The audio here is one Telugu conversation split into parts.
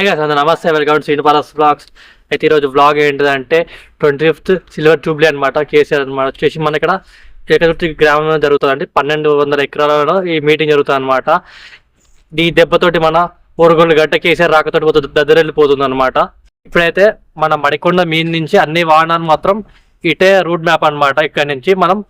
హాయ్ గాస్ అందరూ నమస్తే. వెల్కమ్ టు శ్రీనివాస్ బ్లాగ్స్ అయితే ఈరోజు బ్లాగ్ ఏంటిదంటే ట్వంటీ ఫిఫ్త్ సిల్వర్ జూబ్లీ అనమాట కేసీఆర్ అనమాట వచ్చేసి మన ఇక్కడ ఏకదుర్తి గ్రామంలో జరుగుతుంది పన్నెండు వందల ఎకరాలలో ఈ మీటింగ్ జరుగుతుంది అనమాట ఈ దెబ్బతోటి మన ఊరుగోళ్ళు గడ్డ కేసీఆర్ రాకతోటి పోతుంది దద్దరెళ్ళిపోతుంది అనమాట ఇప్పుడైతే మన మడికొండ మీద నుంచి అన్ని వాహనాలు మాత్రం ఇటే రూట్ మ్యాప్ అన్నమాట. ఇక్కడ నుంచి మనం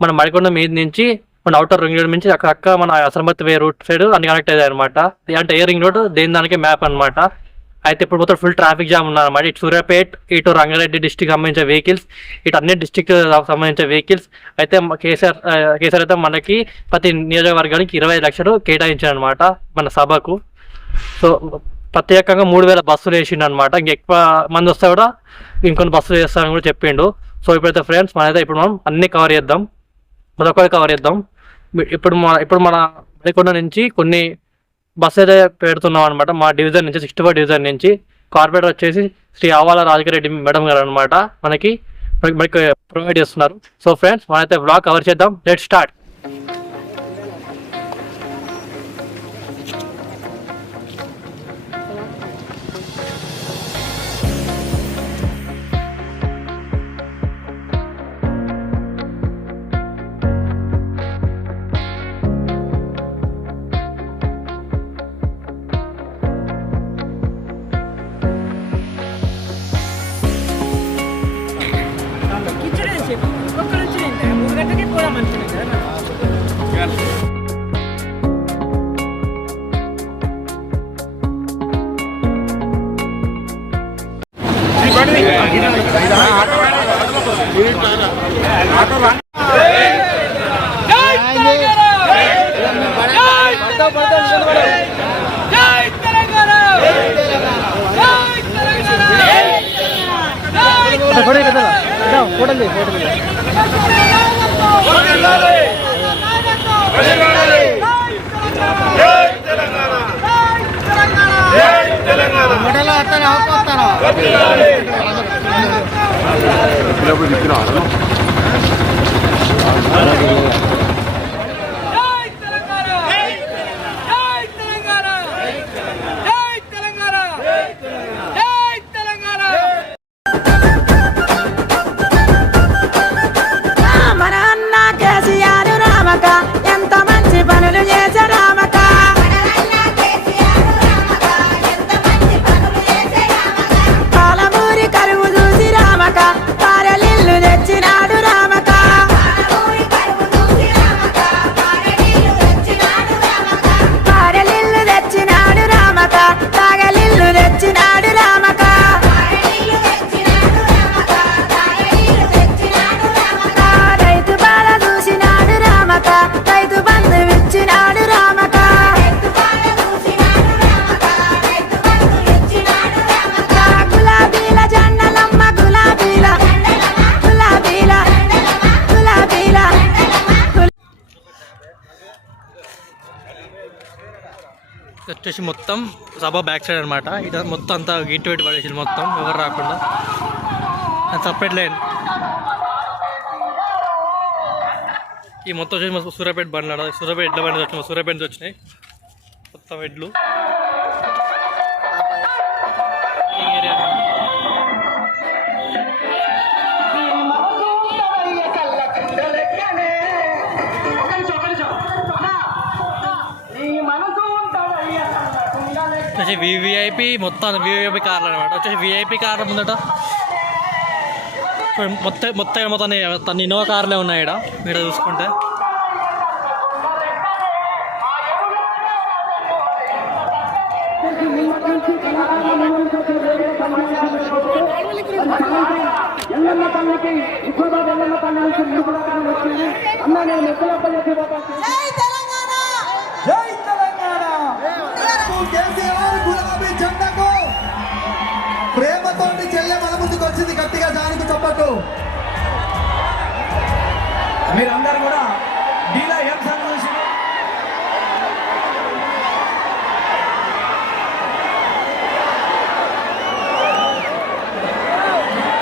మన మడికొండ మీద నుంచి మన అవుటర్ రింగ్ రోడ్ నుంచి అక్కడ అక్క మన అసరమతి వే రూట్ సైడ్ అన్ని కనెక్ట్ అయ్యాయి అనమాట అంటే ఏ రింగ్ రోడ్ దేని దానికి మ్యాప్ అనమాట అయితే ఇప్పుడు మొత్తం ఫుల్ ట్రాఫిక్ జామ్ ఉన్నారన్నమాట ఇటు సూర్యాపేట్ ఇటు రంగారెడ్డి డిస్టిక్ సంబంధించిన వెహికల్స్ ఇటు అన్ని డిస్టిక్ సంబంధించిన వెహికల్స్ అయితే కేసీఆర్ కేసీఆర్ అయితే మనకి ప్రతి నియోజకవర్గానికి ఇరవై లక్షలు కేటాయించారనమాట మన సభకు. సో ప్రత్యేకంగా మూడు వేల బస్సులు వేసిండు అనమాట ఇంకెక్కువ మంది వస్తే కూడా ఇంకొన్ని బస్సులు వేస్తామని కూడా చెప్పిండు. సో ఇప్పుడైతే ఫ్రెండ్స్ మనైతే ఇప్పుడు మనం అన్ని కవర్ చేద్దాం. మరొకటి కవర్ చేద్దాం. ఇప్పుడు మన ఇప్పుడు మన మరికొండ నుంచి కొన్ని బస్సు అయితే పెడుతున్నాం అనమాట మా డివిజన్ నుంచి సిక్స్టీ ఫోర్ డివిజన్ నుంచి. కార్పొరేటర్ వచ్చేసి శ్రీ ఆవాల రాజగిరెడ్డి మేడం గారు అనమాట మనకి మనకి- మనకి ప్రొవైడ్ చేస్తున్నారు. సో ఫ్రెండ్స్ మనైతే బ్లాగ్ కవర్ చేద్దాం. లెట్ స్టార్ట్ ఫోటో కదా వస్తాను అవకొస్తాను జై తెలంగాణ జై తెలంగాణ జై వచ్చేసి మొత్తం సభ బ్యాక్ సైడ్ అనమాట ఇది మొత్తం అంతా గిట్టు పెట్టి పడేసి మొత్తం ఎవరు రాకుండా. సపరేట్ లైన్ ఈ మొత్తం వచ్చేసి మా సూర్యాపేట బండ్లు ఆడ సూర్యాపేట ఎడ్ల బండి వచ్చినాయి సూర్యాపేట వచ్చినాయి. మొత్తం ఎడ్లు. ఏరియా వచ్చేసి వివిఐపి మొత్తం వివిఐపి కార్లు అనమాట వచ్చేసి విఐపి కార్ల ముందట మొత్తం మొత్తం మొత్తం తన ఇన్నోవా కార్లే ఉన్నాయి ఇక్కడ మీరు చూసుకుంటే. జై తెలంగాణ కేసీఆర్ గులాబీ జెండాకు ప్రేమతోటి చెల్లె మన ముందుకు వచ్చింది గట్టిగా దానికి చెప్పట్టు. మీరందరూ కూడా డీలా ఏం సంగతి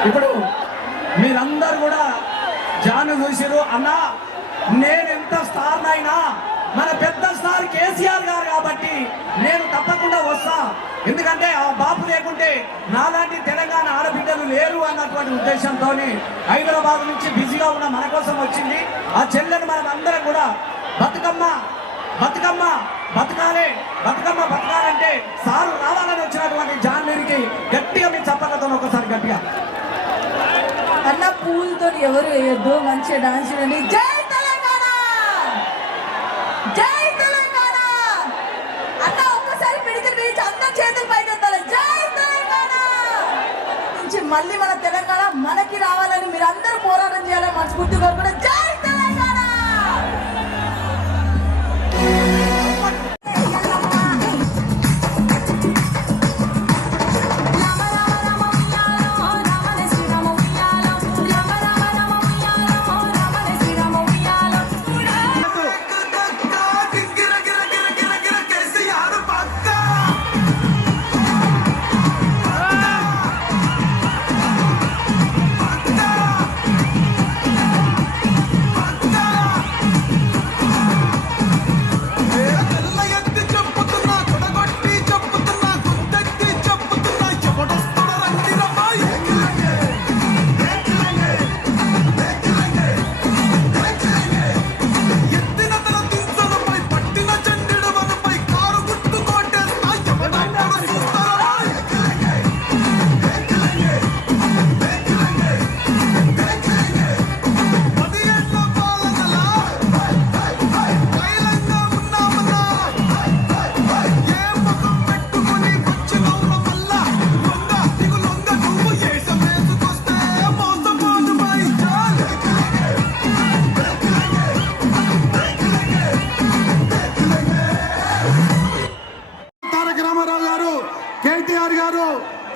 ఇప్పుడు మీరందరూ కూడా జాను చూసిరు అన్నా నేను ఎంత స్టార్ అయినా మన పెద్ద స్టార్ కేసీఆర్ గారు కాబట్టి కాబట్టి నేను తప్పకుండా వస్తా. ఎందుకంటే ఆ బాపు లేకుంటే నాలాంటి తెలంగాణ ఆడబిడ్డలు లేరు అన్నటువంటి ఉద్దేశంతో హైదరాబాద్ నుంచి బిజీగా ఉన్న మన కోసం వచ్చింది. ఆ చెల్లెని మనం అందరం కూడా బతుకమ్మ బతుకమ్మ బతకాలే బతుకమ్మ బతకాలంటే సారు రావాలని వచ్చినటువంటి జాన్ గట్టిగా మీ చప్పకతో ఒకసారి గట్టిగా. అన్న పూలతో ఎవరు వేయద్దు మంచిగా డాన్స్ చేయండి. జై తెలంగాణ జై తెలంగాణ అన్న ఒక్కసారి పిడికిలు పిలిచి అందరి చేతులు పైకి ఎత్తాలి జై తెలంగాణ నుంచి మళ్ళీ మన తెలంగాణ మనకి రావాలని మీరు అందరూ పోరాటం చేయాలని మనస్ఫూర్తి కూడా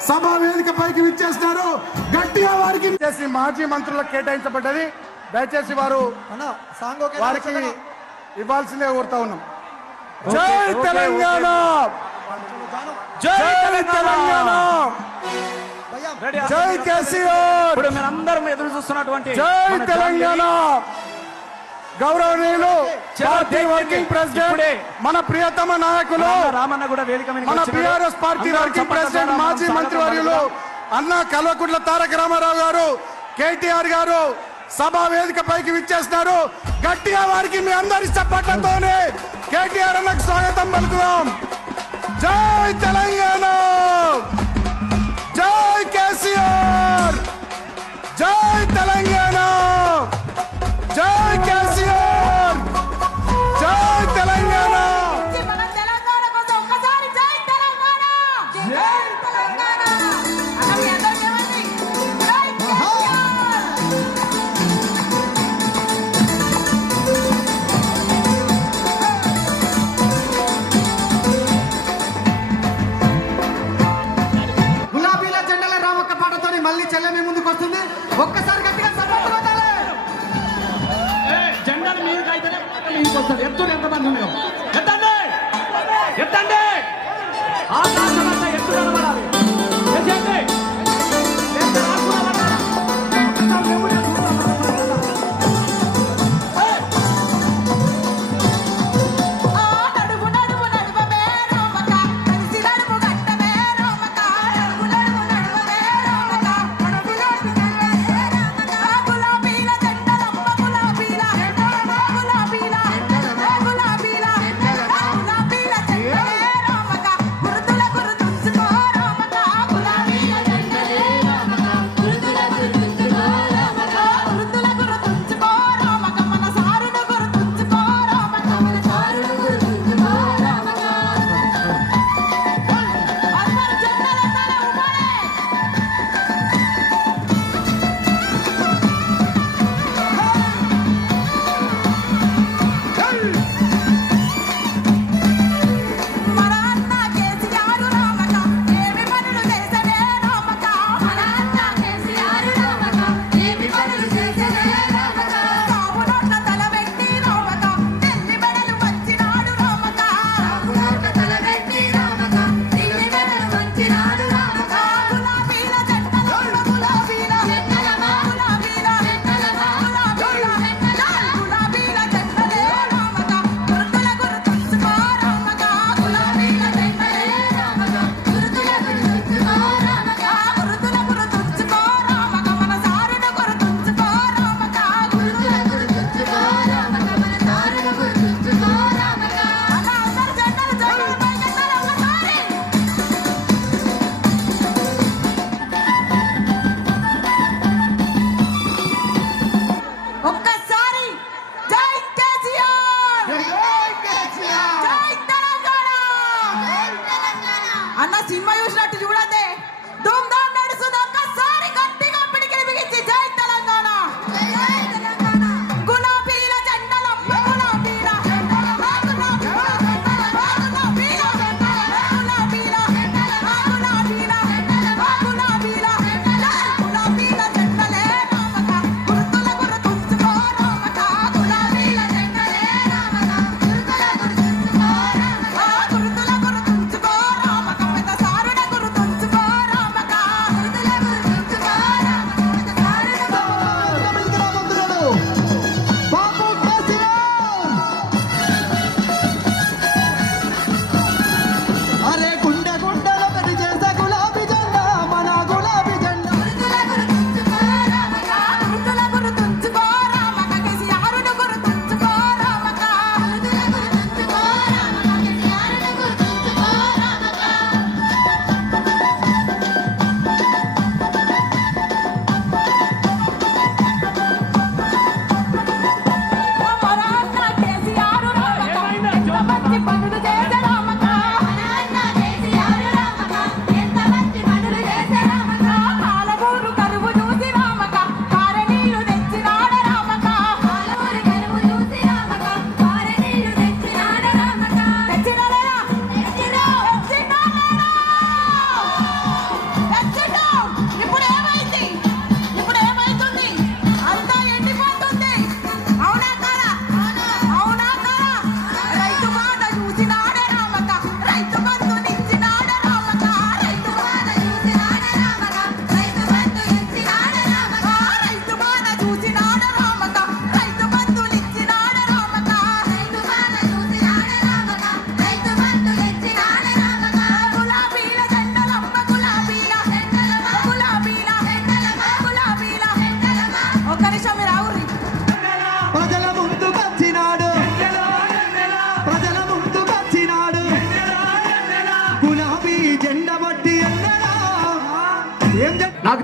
సభా వేదిక పైకి విచ్చేస్తున్నారు. గట్టిగా వారికి చేసి మాజీ మంత్రులకు కేటాయించబడ్డది. దయచేసి వారు వారికి ఇవ్వాల్సిందే కోరుతా ఉన్నాం. జై తెలంగాణ! జై తెలంగాణ! జై కేసీఆర్! ఇప్పుడు మీరందరం ఎదురు చూస్తున్నటువంటి జై తెలంగాణ! గౌరవనీయులు పార్టీ వర్కింగ్ ప్రెసిడెంట్ మన ప్రియతమ నాయకులు రామన్న కూడా వేదిక మన. బీఆర్ఎస్ పార్టీ వర్కింగ్ ప్రెసిడెంట్ మాజీ మంత్రివర్యులు అన్న కల్వకుంట్ల తారక రామారావు గారు కేటీఆర్ గారు సభా వేదిక పైకి విచ్చేస్తున్నారు గట్టిగా వారికి మీ అందరి చప్పట్లతోనే కేటీఆర్ అన్నకు స్వాగతం పలుకుదాం. జై తెలంగాణ! జై కేసీఆర్! జై తెలంగాణ! జై కేసీఆర్! మీదకి వస్తుంది ఎత్తులు ఎంతమంది ఉన్నాయో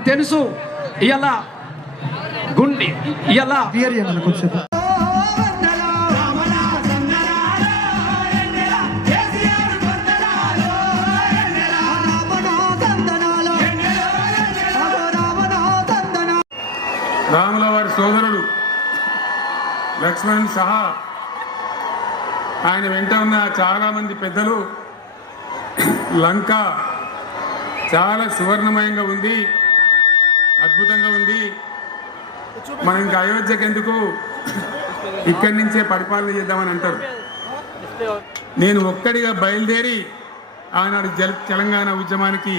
తెలుసు. ఇలా గుండి ఇలా రాముల వారి సోదరుడు లక్ష్మణ్ సహా ఆయన వెంట ఉన్న చాలామంది పెద్దలు లంక చాలా సువర్ణమయంగా ఉంది. అద్భుతంగా ఉంది. మనం ఇంకా అయోధ్యకి ఎందుకు ఇక్కడి నుంచే పరిపాలన చేద్దామని అంటారు. నేను ఒక్కడిగా బయలుదేరి ఆనాడు జల్ తెలంగాణ ఉద్యమానికి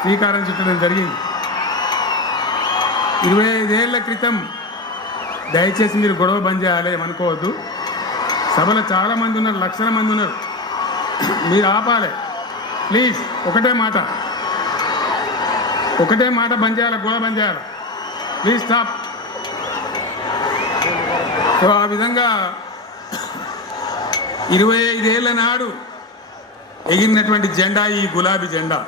శ్రీకారం చుట్టడం జరిగింది. ఇరవై ఐదేళ్ళ క్రితం దయచేసి మీరు గొడవ బంద్ చేయాలి అనుకోవద్దు. సభలో చాలామంది ఉన్నారు లక్షల మంది ఉన్నారు. మీరు ఆపాలి. ప్లీజ్ ఒకటే మాట. ఒకటే మాట బంద్ చేయాలి గోడ బంద్ చేయాలి. ప్లీజ్ స్టాప్ సో ఆ విధంగా ఇరవై ఐదేళ్ళ నాడు ఎగిరినటువంటి జెండా ఈ గులాబీ జెండా.